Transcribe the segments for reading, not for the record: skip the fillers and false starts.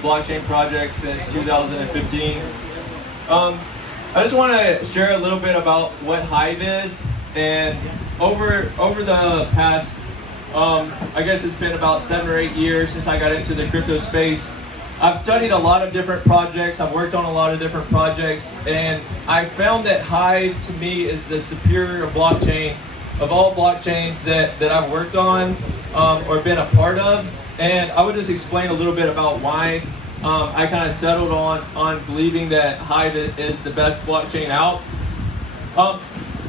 blockchain project since 2015. I just want to share a little bit about what HIVE is, and over the past, I guess it's been about 7 or 8 years since I got into the crypto space. I've studied a lot of different projects, I've worked on a lot of different projects, and I found that HIVE to me is the superior blockchain of all blockchains that I've worked on or been a part of. And I would just explain a little bit about why I kind of settled on believing that HIVE is the best blockchain out.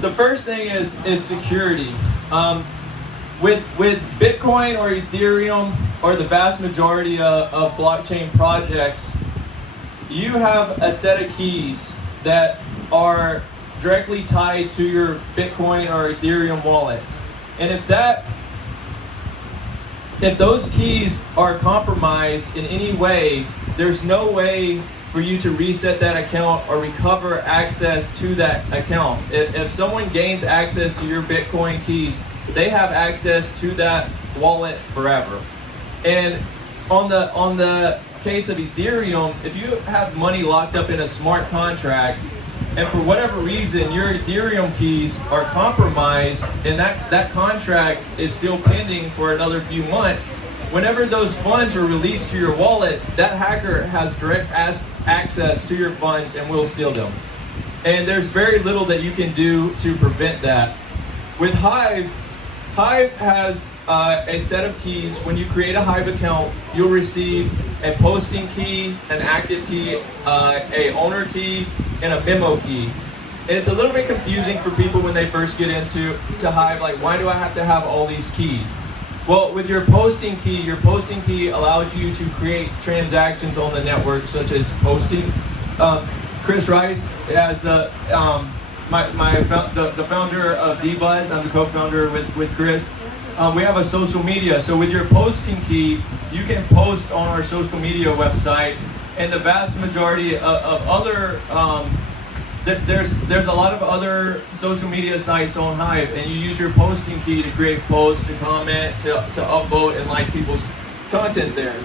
The first thing is security. With Bitcoin or Ethereum or the vast majority of blockchain projects, you have a set of keys that are directly tied to your Bitcoin or Ethereum wallet. And if those keys are compromised in any way, there's no way for you to reset that account or recover access to that account. If someone gains access to your Bitcoin keys, they have access to that wallet forever. And on the case of Ethereum, if you have money locked up in a smart contract, and for whatever reason your Ethereum keys are compromised and that contract is still pending for another few months, whenever those funds are released to your wallet, that hacker has direct access to your funds and will steal them. And there's very little that you can do to prevent that. With HIVE has a set of keys. When you create a HIVE account, you'll receive a posting key, an active key, a owner key, and a memo key. And it's a little bit confusing for people when they first get into HIVE, like, why do I have to have all these keys? Well, with your posting key allows you to create transactions on the network, such as posting. Chris Rice has the founder of DBuzz. I'm the co-founder with Chris. We have a social media. So with your posting key, you can post on our social media website. And the vast majority of other, there's a lot of other social media sites on HIVE, and you use your posting key to create posts, to comment, to upvote and like people's content there.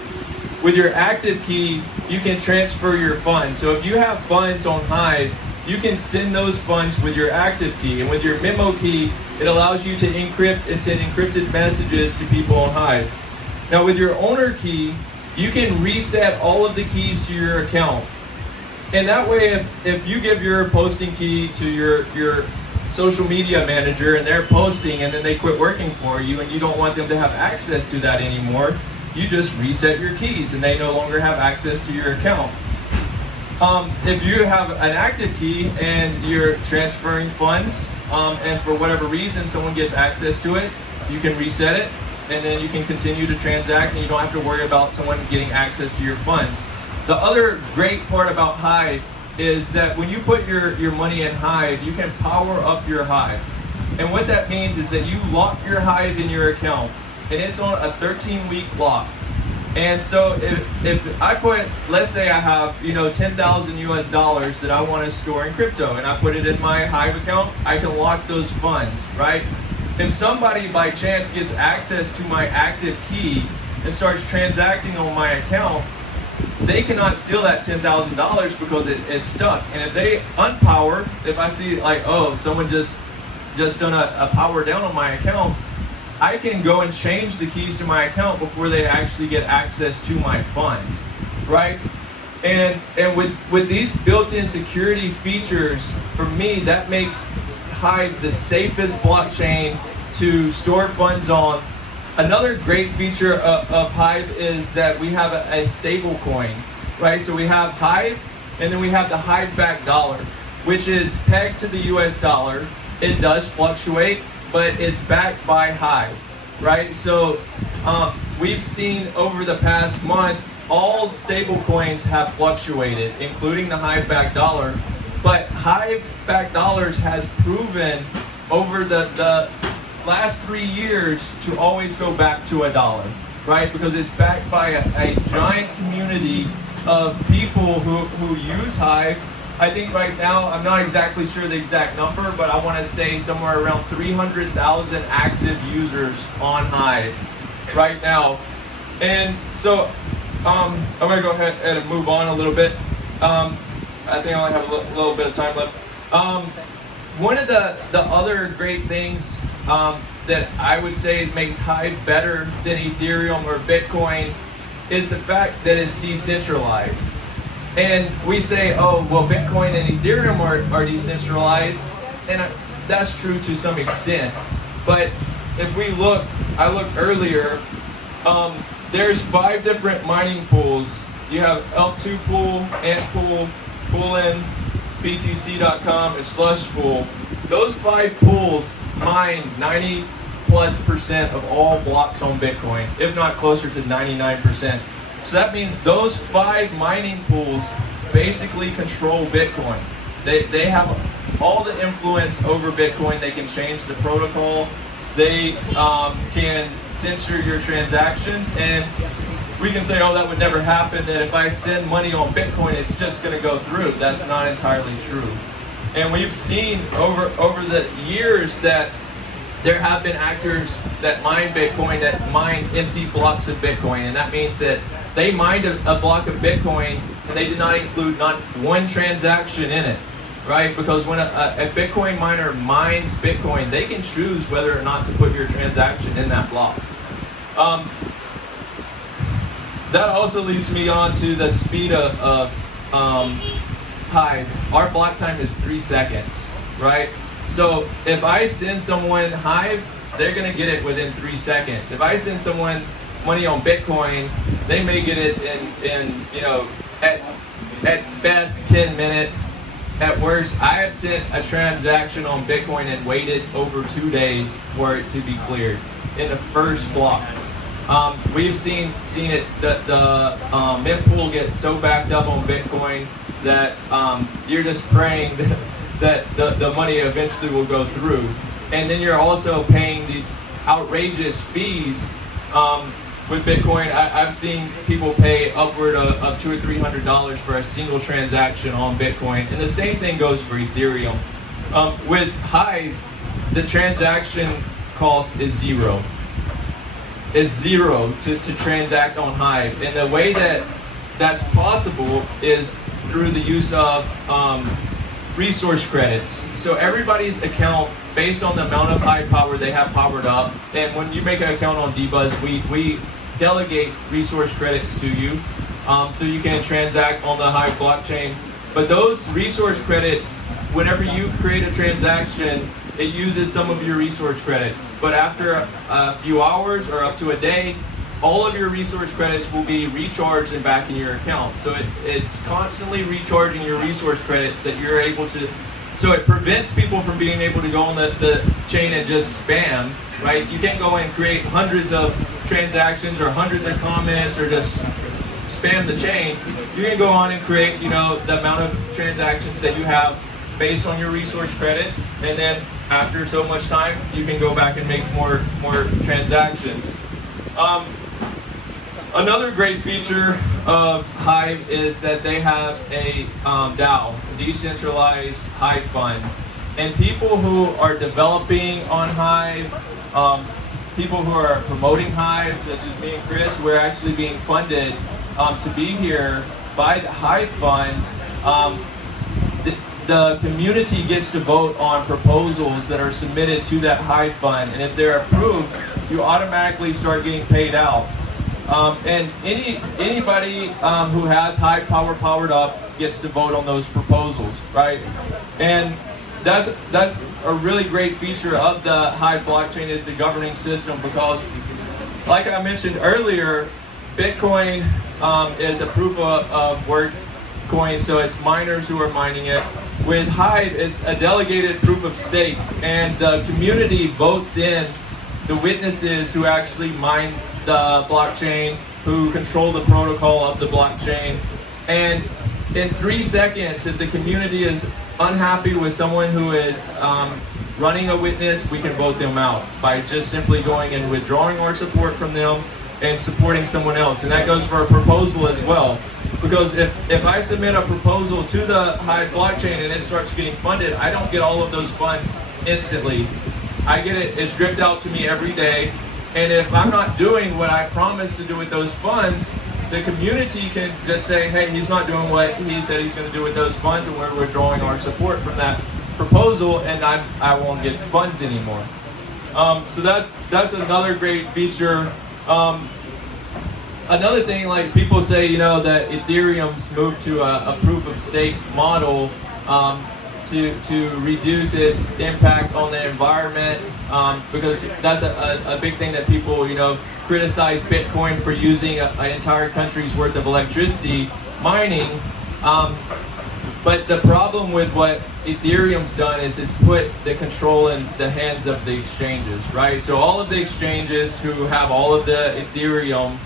With your active key, you can transfer your funds. So if you have funds on HIVE, you can send those funds with your active key. And with your memo key, it allows you to encrypt and send encrypted messages to people on HIVE. Now with your owner key, you can reset all of the keys to your account. And that way, if you give your posting key to your social media manager and they're posting and then they quit working for you and you don't want them to have access to that anymore, you just reset your keys and they no longer have access to your account. If you have an active key and you're transferring funds and for whatever reason someone gets access to it, you can reset it and then you can continue to transact and you don't have to worry about someone getting access to your funds. The other great part about HIVE is that when you put your money in HIVE, you can power up your HIVE. And what that means is that you lock your HIVE in your account and it's on a 13-week lock. And so if I put, let's say I have, $10,000 US that I want to store in crypto and I put it in my HIVE account, I can lock those funds, right? If somebody by chance gets access to my active key and starts transacting on my account, they cannot steal that $10,000 because it's stuck. And if they unpower, if I see like, oh, someone just done a power down on my account, I can go and change the keys to my account before they actually get access to my funds, right? And with these built-in security features, for me, that makes HIVE the safest blockchain to store funds on. Another great feature of HIVE is that we have a stable coin, right? So we have HIVE, and then we have the HIVE-backed dollar, which is pegged to the US dollar. It does fluctuate, but it's backed by HIVE, right? So we've seen over the past month, all stable coins have fluctuated, including the HIVE-backed dollar. But HIVE-backed dollars has proven over the last 3 years to always go back to $1, right? Because it's backed by a giant community of people who use HIVE. I think right now, I'm not exactly sure the exact number, but I want to say somewhere around 300,000 active users on HIVE right now. And so I'm gonna go ahead and move on a little bit. I think I only have a little bit of time left. One of the other great things that I would say makes HIVE better than Ethereum or Bitcoin is the fact that it's decentralized. And we say, oh, well, Bitcoin and Ethereum are decentralized, and that's true to some extent. But if we look, I looked earlier, there's 5 different mining pools. You have L2 Pool, Ant Pool, Poolin, BTC.com, and Slush Pool. Those 5 pools mine 90+% of all blocks on Bitcoin, if not closer to 99%. So that means those 5 mining pools basically control Bitcoin. They have all the influence over Bitcoin. They can change the protocol. They can censor your transactions, and we can say, oh, that would never happen, that if I send money on Bitcoin, it's just going to go through. That's not entirely true. And we've seen over the years that there have been actors that mine Bitcoin, that mine empty blocks of Bitcoin, and that means that they mined a block of Bitcoin and they did not include not one transaction in it, right? Because when a Bitcoin miner mines Bitcoin, they can choose whether or not to put your transaction in that block. That also leads me on to the speed of HIVE. Our block time is 3 seconds, right? So if I send someone HIVE, they're gonna get it within 3 seconds. If I send someone money on Bitcoin, they may get it in you know, at best 10 minutes. At worst, I have sent a transaction on Bitcoin and waited over 2 days for it to be cleared in the first block. We've seen it, the mempool get so backed up on Bitcoin that you're just praying that the money eventually will go through. And then you're also paying these outrageous fees with Bitcoin. I've seen people pay upward of $200 or $300 for a single transaction on Bitcoin, and the same thing goes for Ethereum. With HIVE, the transaction cost is zero. It's zero to transact on HIVE, and the way that's possible is through the use of resource credits. So everybody's account, based on the amount of HIVE power they have powered up, and when you make an account on DBuzz, we delegate resource credits to you, so you can transact on the HIVE blockchain. But those resource credits, whenever you create a transaction, it uses some of your resource credits. But after a few hours or up to a day, all of your resource credits will be recharged and back in your account. So it's constantly recharging your resource credits that you're able to, so it prevents people from being able to go on the chain and just spam, right? You can't go and create hundreds of transactions or hundreds of comments or just spam the chain. You can go on and create, you know, the amount of transactions that you have based on your resource credits, and then after so much time, you can go back and make more transactions. Another great feature of HIVE is that they have a DAO, decentralized HIVE fund. And people who are developing on HIVE, people who are promoting HIVE, such as me and Chris, we're actually being funded to be here by the HIVE fund. The community gets to vote on proposals that are submitted to that HIVE fund, and if they're approved, you automatically start getting paid out. And anybody who has HIVE power powered up gets to vote on those proposals, right? And that's a really great feature of the HIVE blockchain, is the governing system, because like I mentioned earlier, Bitcoin is a proof of work coin, so it's miners who are mining it. With HIVE, it's a delegated proof of stake, and the community votes in the witnesses who actually mine the blockchain, who control the protocol of the blockchain. And in 3 seconds, if the community is unhappy with someone who is running a witness, we can vote them out by just simply going and withdrawing our support from them and supporting someone else. And that goes for a proposal as well. Because if I submit a proposal to the HIVE blockchain and it starts getting funded, I don't get all of those funds instantly. I get it, it's dripped out to me every day. And if I'm not doing what I promised to do with those funds, the community can just say, hey, he's not doing what he said he's going to do with those funds, and we're withdrawing our support from that proposal, and I won't get funds anymore. So that's another great feature. Another thing, like people say, you know, that Ethereum's moved to a proof of stake model to reduce its impact on the environment, because that's a big thing that people, you know, criticize Bitcoin for using an entire country's worth of electricity mining. But the problem with what Ethereum's done is it's put the control in the hands of the exchanges, right? So all of the exchanges who have all of the Ethereum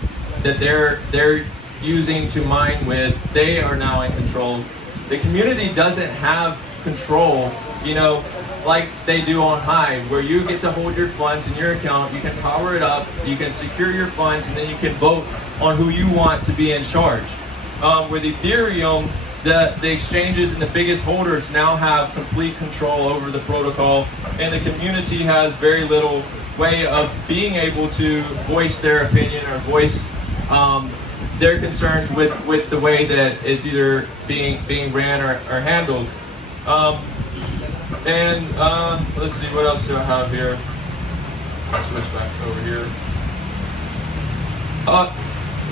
that they're using to mine with, they are now in control. The community doesn't have control, you know, like they do on HIVE, where you get to hold your funds in your account, you can power it up, you can secure your funds, and then you can vote on who you want to be in charge. With Ethereum, the exchanges and the biggest holders now have complete control over the protocol, and the community has very little way of being able to voice their opinion or voice their concerns with the way that it's either being ran or handled. Let's see, what else do I have here? I'll switch back over here.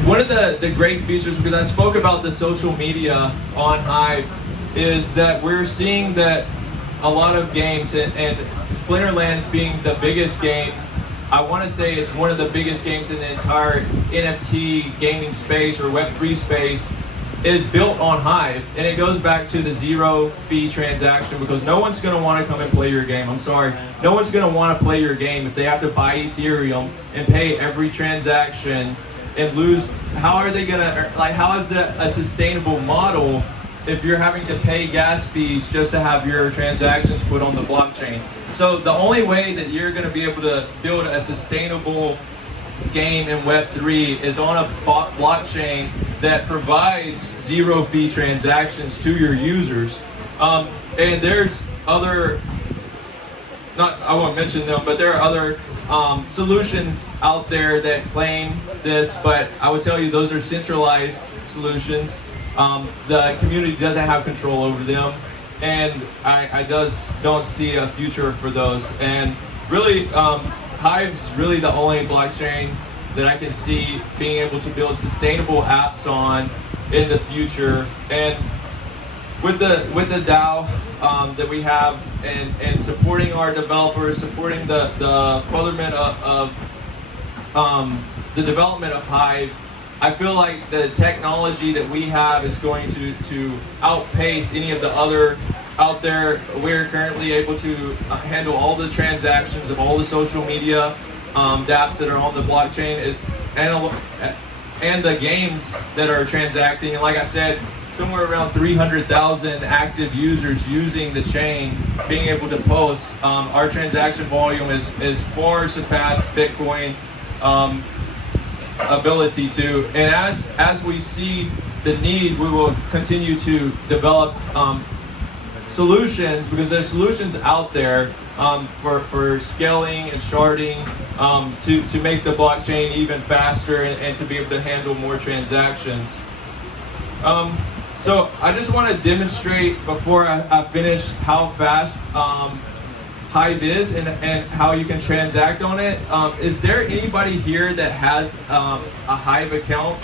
One of the great features, because I spoke about the social media on HIVE, is that we're seeing that a lot of games, and Splinterlands being the biggest game, I want to say it's one of the biggest games in the entire NFT gaming space or Web3 space, is built on HIVE, and it goes back to the zero fee transaction, because no one's going to want to come and play your game. I'm sorry, no one's going to want to play your game if they have to buy Ethereum and pay every transaction and lose. How are they going to, like, how is that a sustainable model if you're having to pay gas fees just to have your transactions put on the blockchain? So the only way that you're going to be able to build a sustainable game in Web3 is on a blockchain that provides zero fee transactions to your users. And there's other, I won't mention them, but there are other solutions out there that claim this, but I would tell you those are centralized solutions. The community doesn't have control over them, and I don't see a future for those. And really, HIVE's really the only blockchain that I can see being able to build sustainable apps on in the future. And with the DAO that we have, and supporting our developers, supporting the furtherment of the development of HIVE, I feel like the technology that we have is going to outpace any of the other out there. We're currently able to handle all the transactions of all the social media dApps that are on the blockchain, and the games that are transacting. And like I said, somewhere around 300,000 active users using the chain, being able to post. Our transaction volume is far surpassed Bitcoin ability to. And as we see the need, we will continue to develop solutions, because there's solutions out there for scaling and sharding to make the blockchain even faster and to be able to handle more transactions. So I just want to demonstrate before I finish how fast HIVE is and how you can transact on it. Is there anybody here that has a HIVE account?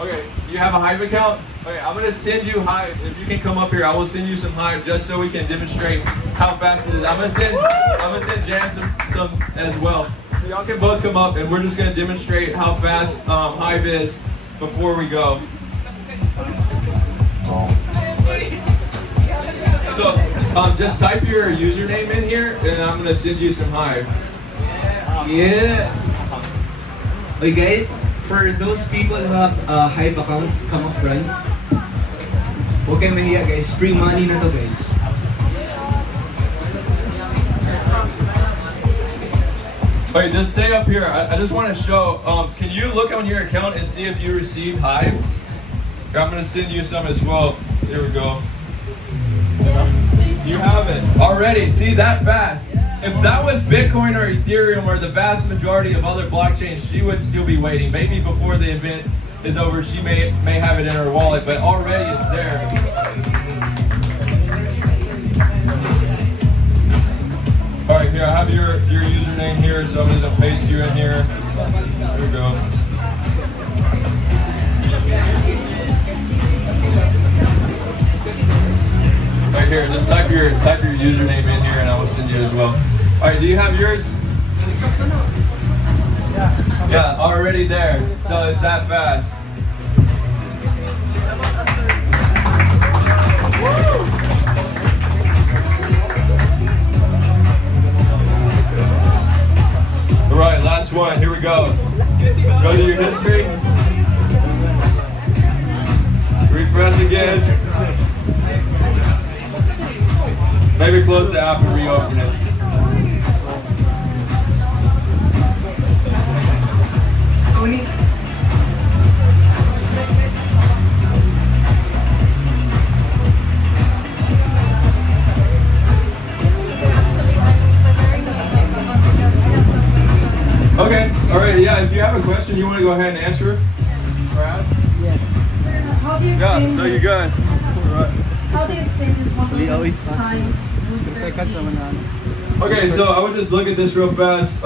Okay, you have a HIVE account? Okay, I'm going to send you HIVE. If you can come up here, I will send you some HIVE just so we can demonstrate how fast it is. I'm going to send Jan some as well. So y'all can both come up, and we're just going to demonstrate how fast HIVE is before we go. So just type your username in here, and I'm going to send you some HIVE. Yeah. Okay guys, for those people who have a HIVE account, come up front. Huwag kayong mahiya guys, free money na to guys. Okay, just stay up here. I just want to show, can you look on your account and see if you received HIVE? Here, I'm going to send you some as well. Here we go. You have it already. See, that fast. If that was Bitcoin or Ethereum or the vast majority of other blockchains, she would still be waiting. Maybe before the event is over, she may have it in her wallet, but already it's there. All right, here I have your username here, so I'm going to paste you in here. There we go. Right here, just type your username in here, and I will send you as well. All right, do you have yours? Yeah, already there. So it's that fast. All right, last one. Here we go. Go to your history. Refresh again. Maybe close the app and reopen it. Okay, all right, yeah, if you have a question, you want to go ahead and answer it? Yes. How do you Yeah, explain no, this? you're good. How do you explain this 1,000 times booster? Okay, so I would just look at this real fast.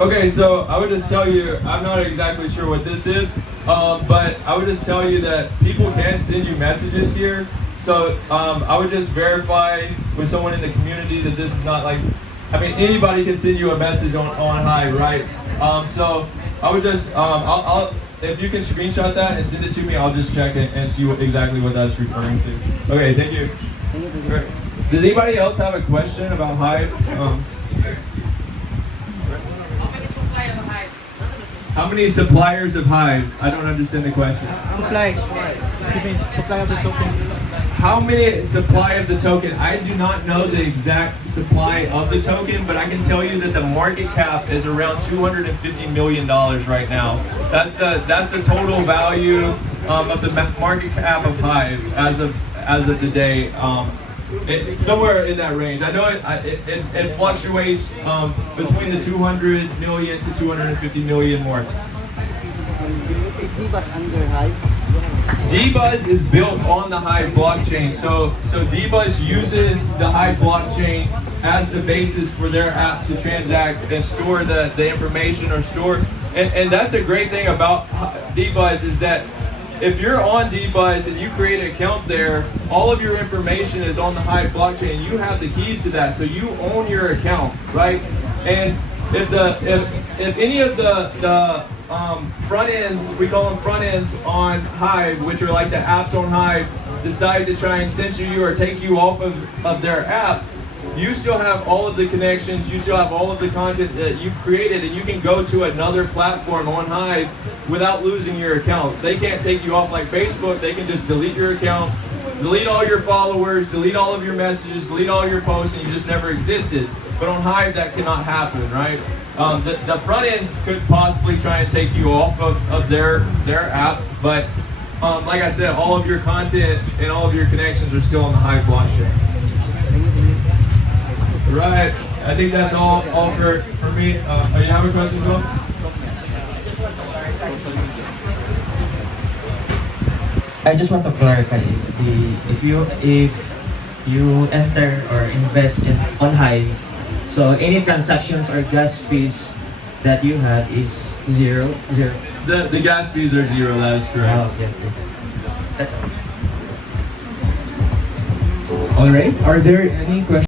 Okay, so I would just tell you, I'm not exactly sure what this is, but I would just tell you that people can send you messages here. So I would just verify with someone in the community that this is not like, I mean, anybody can send you a message on HIVE, right? So I would just, I'll if you can screenshot that and send it to me, I'll just check it and see exactly what that's referring to. Okay, thank you. Great. Does anybody else have a question about HIVE? How many suppliers of HIVE? I don't understand the question. Supply. Supply of the token. How many supply of the token? I do not know the exact supply of the token, but I can tell you that the market cap is around $250 million right now. That's the total value of the market cap of HIVE as of today. Somewhere in that range. I know it fluctuates between the 200 million to 250 million mark. Is DBuzz under HIVE? DBuzz is built on the HIVE blockchain. So DBuzz uses the HIVE blockchain as the basis for their app to transact and store the information or store. And that's a great thing about DBuzz is that if you're on DBuzz and you create an account there, all of your information is on the HIVE blockchain. You have the keys to that, so you own your account, right? And if any of the front ends, we call them front ends on HIVE, which are like the apps on HIVE, decide to try and censor you or take you off of their app, you still have all of the connections, you still have all of the content that you've created, and you can go to another platform on HIVE without losing your account. They can't take you off like Facebook. They can just delete your account, delete all your followers, delete all of your messages, delete all your posts, and you just never existed. But on HIVE, that cannot happen, right? The front ends could possibly try and take you off of their app, but like I said, all of your content and all of your connections are still on the HIVE blockchain. Right. I think that's all for me. You have a question, Bill? I just want to clarify if you enter or invest on HIVE, so any transactions or gas fees that you have is zero. The gas fees are zero. That is correct. Oh, okay. That's all. All right. Are there any questions?